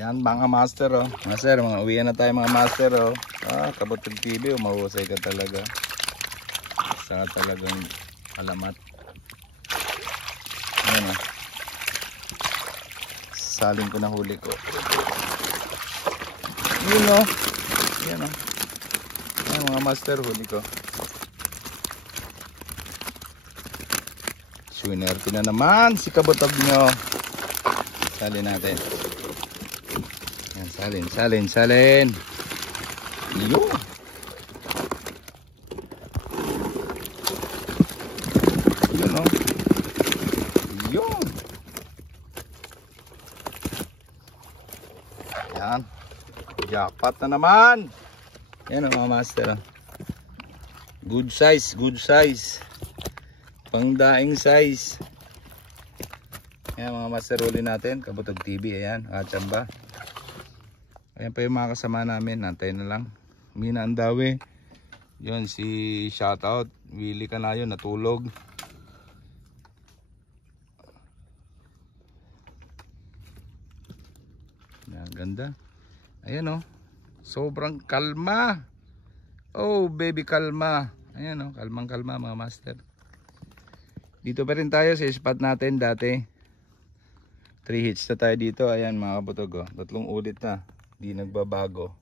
Yan mga master oh. Master, mga uwian na tayo mga master oh. Kabutog TV oh, mahusay ka talaga. Sa talagang alamat. Ayan oh. Salin ko na huli ko. Yun oh. Yan oh. Ayan mga master, huli ko. Swinerte na naman si kabutog nyo. Salin natin. Yan, salin. Yun. Yun o. Yun. Yan. Jackpot na naman. Yan o mga master. Good size. Pangdaing size. Ayan mga master, huli natin. Kabutog TV. Ayan, kachamba. Ayan pa yung mga kasama namin. Nantay na lang. Mina Andawe. Yun si shoutout. Willie Canayo natulog. Ayan, ganda. Ayan o. Sobrang kalma. Oh baby, kalma. Ayan o. Kalmang kalma mga master. Dito pa rin tayo sa spot natin dati. 3 hits na tayo dito. Ayan mga kabutog oh. 3 ulit na. Di nagbabago.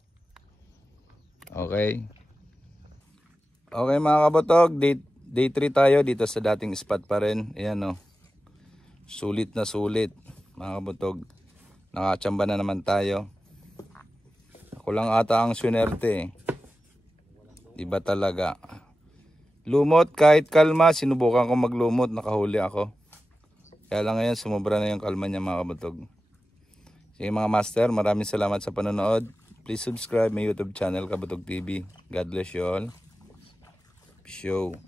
Okay. Okay mga kabutog. Day 3 tayo dito sa dating spot pa rin. Ayan oh. Sulit na sulit. Mga kabutog. Nakachamba na naman tayo. Ako lang ata ang swinerte. Iba talaga. Lumot kahit kalma, sinubukan ko maglumot, nakahuli ako. Kaya lang ngayon sumobra na yung kalma niya mga kabutog. Sige mga master, maraming salamat sa panonood. Please subscribe my YouTube channel Kabutog TV. God bless you all. Show.